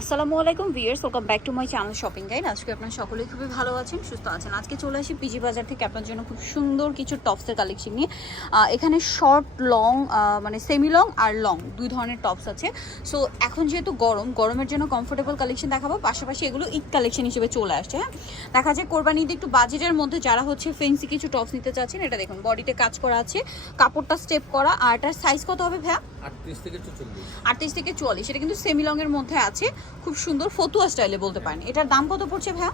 আসসালামু আলাইকুম viewers welcome back to my channel shopping guide আজকে আপনারা সকলেই খুবই ভালো আছেন সুস্থ আছেন। আজকে চলে আসি পিজি বাজার থেকে আপনার জন্য খুব সুন্দর কিছু টপসের কালেকশন নিয়ে। এখানে শর্ট লং মানে সেমি লং আর লং দুই ধরনের টপস আছে। সো এখন যেহেতু গরম গরমের জন্য কমফোর্টেবল কালেকশন দেখাবো। পাশাপাশি এগুলো ঈদ কালেকশন হিসেবে চলে আসছে হ্যাঁ? দেখা যায় কোরবানি ঈদে একটু বাজেটের মধ্যে যারা হচ্ছে ফেন্সি কিছু টপস নিতে চাচ্ছেন এটা দেখুন বডিতে কাজ করা আছে কাপড়টা স্টেপ করা আর এটার সাইজ কত হবে ভ্যা আটত্রিশ থেকে চুচল্লিশ আটত্রিশ থেকে চুয়াল্লিশ এটা কিন্তু সেমি লং এর মধ্যে আছে। খুব সুন্দর ফতুয়া স্টাইলে বলতে পারেন। এটার দাম কত পড়ছে ভাইয়া?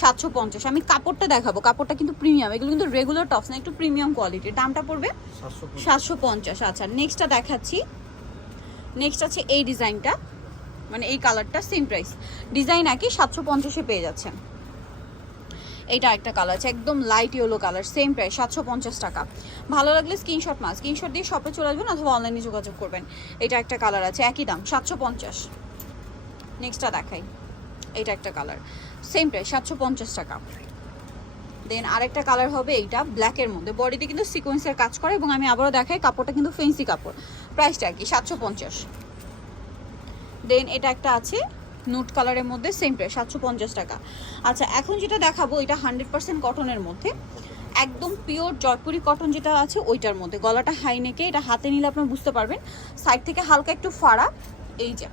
সাতশো পঞ্চাশ। আমি কাপড়টা দেখাবো। কাপড়টা কিন্তু প্রিমিয়াম এগুলো কিন্তু রেগুলার টপস না একটু প্রিমিয়াম কোয়ালিটির দামটা পড়বে সাতশো পঞ্চাশ। আচ্ছা নেক্সটটা দেখাচ্ছি। নেক্সট আছে এই ডিজাইনটা মানে এই কালারটা সেম প্রাইস ডিজাইন একই সাতশো পঞ্চাশে পেয়ে যাচ্ছেন। এইটা একটা কালার আছে একদম light yellow colour same price সাতশো পঞ্চাশ টাকা। ভালো লাগলে স্ক্রিনশট মাস স্ক্রিনশট দিয়ে শপে চলে আসবেন অথবা অনলাইনে যোগাযোগ করবেন। এটা একটা কালার আছে একই দাম সাতশো পঞ্চাশ। নেক্সটটা দেখাই। এটা একটা কালার সেম প্রাইস সাতশো পঞ্চাশ টাকা। দেন আরেকটা কালার হবে এইটা ব্ল্যাকের মধ্যে। বডিতে কিন্তু সিকোয়েন্সের কাজ করে এবং আমি আবারও দেখাই, কাপড়টা কিন্তু ফেন্সি কাপড়। প্রাইসটা কি, সাতশো পঞ্চাশ। দেন এটা একটা আছে নুট কালারের মধ্যে সেম প্রাইস সাতশো পঞ্চাশ টাকা। আচ্ছা এখন যেটা দেখাবো, এটা হান্ড্রেড পার্সেন্ট কটনের মধ্যে। একদম পিওর জয়পুরি কটন যেটা আছে, ওইটার মধ্যে। গলাটা হাই নেকে এটা হাতে নিলে আপনারা বুঝতে পারবেন। সাইড থেকে হালকা একটু ফাড়া, এই যে।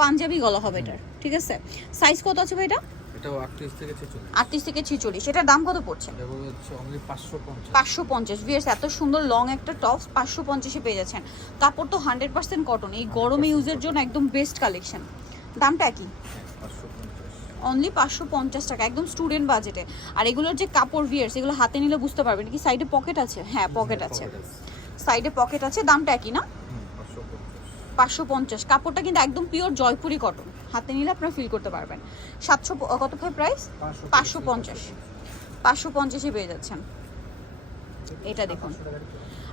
পাঞ্জাবি গলা হবে এটার ঠিক আছে? সাইজ কত আছে ভাই এটা আটত্রিশ থেকে ছেচল্লিশ। এটার দাম কত পড়ছে? এটা হচ্ছে অনলি পাঁচশো পঞ্চাশ। ভিয়ার্স এত সুন্দর লং একটা টপস পাঁচশো পঞ্চাশে পেয়ে যাচ্ছেন। কাপড় তো হান্ড্রেড পার্সেন্ট কটন এই গরমে ইউজের জন্য একদম বেস্ট কালেকশন দামটা হ্যাঁ পঞ্চাশ। অনলি পাঁচশো পঞ্চাশ টাকা। একদম স্টুডেন্ট বাজেটে আর এগুলোর যে কাপড় ভিয়ার্স এগুলো হাতে নিলে বুঝতে পারবেন কি সাইডে পকেট আছে? হ্যাঁ পকেট আছে। সাইডে পকেট আছে। দামটা একই না? পাঁচশো পঞ্চাশ। কাপড়টা কিন্তু একদম পিওর জয়পুরি কটন হাতে নিলে আপনারা ফিল করতে পারবেন। সাতশো কত ভাই প্রাইস পাঁচশো পঞ্চাশ। পাঁচশো পঞ্চাশে। পেয়ে যাচ্ছেন। এটা দেখুন।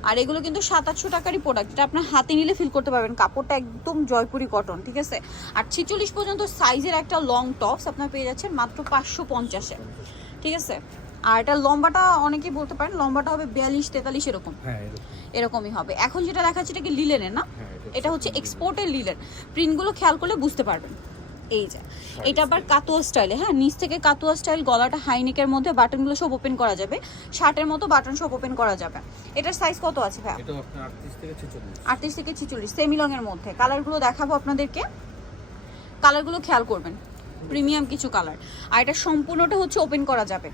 আর এগুলো কিন্তু সাত আটশো টাকারই প্রোডাক্ট এটা আপনার হাতে নিলে ফিল করতে পারবেন। কাপড়টা একদম জয়পুরি কটন ঠিক আছে? আর ছিচল্লিশ পর্যন্ত সাইজের একটা লং টপস আপনার পেয়ে যাচ্ছেন মাত্র পাঁচশো পঞ্চাশে। ঠিক আছে? আর এটা লম্বাটা অনেকেই বলতে পারেন লম্বাটা হবে বিয়াল্লিশ তেতাল্লিশ এরকম। হ্যাঁ এরকমই হবে। এখন যেটা দেখাচ্ছি এটা কি লিলেনের না? এটা হচ্ছে এক্সপোর্টের লিলেন প্রিন্টগুলো খেয়াল করলে বুঝতে পারবেন। এই যে এটা আবার কাতুয়া স্টাইলে হ্যাঁ নিচ থেকে কাতুয়া স্টাইল গলাটা হাইনেকের মধ্যে বাটনগুলো সব ওপেন করা যাবে। শার্টের মতো বাটন সব ওপেন করা যাবে। এটার সাইজ কত আছে ভাই আটত্রিশ থেকে ছেচল্লিশ। সেমিলং এর মধ্যে। কালারগুলো দেখাবো আপনাদেরকে। কালারগুলো খেয়াল করবেন। প্রিমিয়াম কিছু কালার আর এটা সম্পূর্ণটা হচ্ছে ওপেন করা যাবে।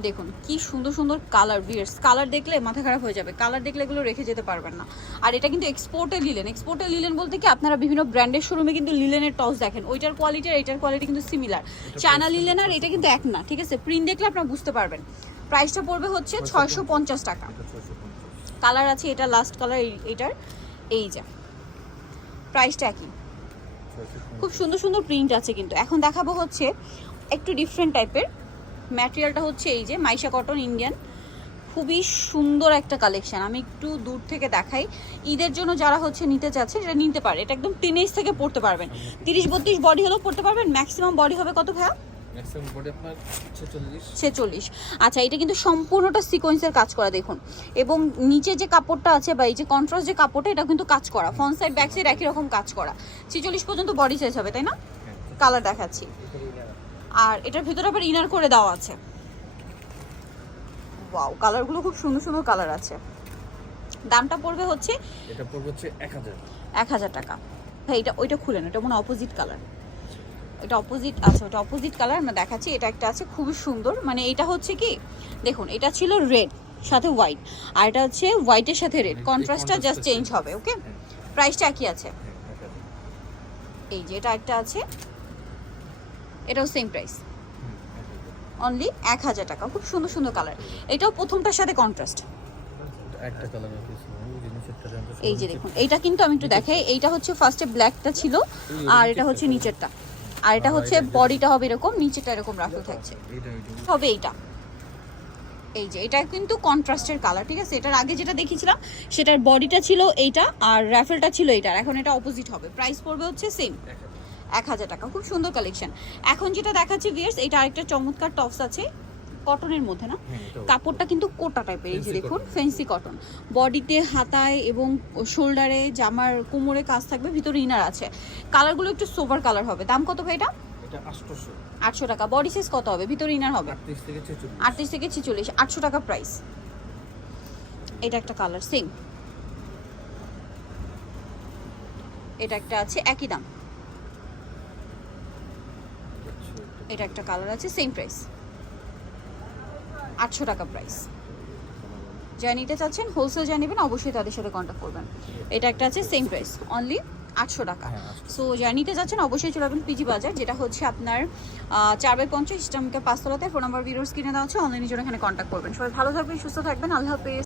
দেখুন কি সুন্দর সুন্দর কালার বিয়ার্স কালার দেখলে মাথা খারাপ হয়ে যাবে। কালার দেখলে এগুলো রেখে যেতে পারবেন না। আর এটা কিন্তু এক্সপোর্টে লিলেন এক্সপোর্টে লিলেন বলতে কি আপনারা বিভিন্ন ব্র্যান্ডের শোরুমে কিন্তু লিলেনের টস দেখেন। ওইটার কোয়ালিটি আর এটার কোয়ালিটি কিন্তু সিমিলার চায়না লিলেন আর এটা কিন্তু এক না ঠিক আছে? প্রিন্ট দেখলে আপনারা বুঝতে পারবেন। প্রাইসটা পড়বে হচ্ছে ছয়শো পঞ্চাশ। টাকা। কালার আছে এটা লাস্ট কালার এটার। এই যে। প্রাইসটা একই। খুব সুন্দর সুন্দর প্রিন্ট আছে কিন্তু। এখন দেখাবো হচ্ছে একটু ডিফারেন্ট টাইপের ম্যাটেরিয়ালটা হচ্ছে এই যে মাইশা কটন ইন্ডিয়ান খুবই সুন্দর একটা কালেকশন আমি একটু দূর থেকে দেখাই। ঈদের জন্য যারা হচ্ছে নিতে চাচ্ছে সেটা নিতে পারে। এটা একদম টিনেজ থেকে পড়তে পারবেন। তিরিশ বত্রিশ বডি হলেও পড়তে পারবেন। ম্যাক্সিমাম বডি হবে কত ভাইয়া? ছেচল্লিশ। আচ্ছা এটা কিন্তু সম্পূর্ণটা সিকোয়েন্সের কাজ করা দেখুন। এবং নিচে যে কাপড়টা আছে বা এই যে কন্ট্রাস্ট যে কাপড়টা এটা কিন্তু কাজ করা। ফ্রন্ট সাইড ব্যাক সাইড একই রকম কাজ করা। ছেচল্লিশ পর্যন্ত বডি সাইজ হবে তাই না? হ্যাঁ। কালার দেখাচ্ছি। আর এটার ভিতরে আবার ইনার করে দেওয়া আছে। ওয়াও কালারগুলো খুব সুন্দর সুন্দর কালার আছে। দামটা পড়বে হচ্ছে এটা পড়বে হচ্ছে এক হাজার। এক হাজার টাকা। হ্যাঁ এটা ওইটা খুলেন এটা মনে অপোজিট কালার এটা অপোজিট আচ্ছা ওটা অপোজিট কালার আমরা দেখাচ্ছি এটা একটা আছে খুবই সুন্দর। মানে এটা হচ্ছে কি দেখুন এটা ছিল রেড সাথে হোয়াইট আর এটা হচ্ছে হোয়াইটের সাথে রেড কন্ট্রাস্টটা জাস্ট চেঞ্জ হবে ওকে হ্যাঁ। প্রাইসটা একই আছে। হ্যাঁ হাজার এই যে এটা একটা আছে এটাও সেম প্রাইস অনলি এক হাজার টাকা। খুব সুন্দর সুন্দর কালার এটাও প্রথমটার সাথে কন্ট্রাস্ট এই যে দেখুন এইটা কিন্তু আমি একটু দেখাই। এইটা হচ্ছে ফার্স্টে ব্ল্যাকটা ছিল আর এটা হচ্ছে নিচেরটা। আর এটা হচ্ছে বডিটা হবে এরকম নিচেটা এরকম রাফেল থাকছে। হবে এইটা। এই যে এটা কিন্তু কন্ট্রাস্টের কালার ঠিক আছে? এটার আগে যেটা দেখিয়েছিলাম সেটার বডিটা ছিল এইটা আর র্যাফেলটা ছিল এইটার। এখন এটা অপোজিট হবে। প্রাইস পড়বে হচ্ছে সেম এক হাজার টাকা। খুব সুন্দর কালেকশন এখন যেটা দেখাচ্ছি ভিয়ার্স এটা আরেকটা চমৎকার টপস আছে। কটনের মধ্যে না? হ্যাঁ কাপড়টা কিন্তু কোটা টাইপের এই যে দেখুন। ফেন্সি কটন বডিতে হাতায় এবং শোল্ডারে জামার কোমরে কাজ থাকবে ভিতরে ইনার আছে। কালারগুলো একটু সোভার কালার হবে। দাম কত ভাই এটা? এটা 800 আটশো টাকা। বডি সাইজ কত হবে? ভিতরে ইনার হবে? 38 থেকে 46 আটত্রিশ থেকে ছিচল্লিশ। আটশো টাকা প্রাইস এটা একটা কালার সেম এটা একটা আছে একই দাম। এটা একটা কালার আছে সেম প্রাইস আটশো টাকা প্রাইস যা নিতে চাচ্ছেন হোলসেল যা নেবেন অবশ্যই তাদের সাথে কন্ট্যাক্ট করবেন। এটা একটা আছে সেম প্রাইস অনলি আটশো টাকা। হ্যাঁ, 800 সো যা নিতে চাচ্ছেন অবশ্যই চলে যাবেন পিজি বাজার যেটা হচ্ছে আপনার চার বাই পঞ্চাশ ইসলামিকা পাঁচতলাতে। ফোন নাম্বার ভিডিওস কিনে দেওয়া হচ্ছে অনলাইনে জন্য এখানে কন্ট্যাক্ট করবেন। সবাই ভালো থাকবেন সুস্থ থাকবেন আল্লাহ হাফেজ।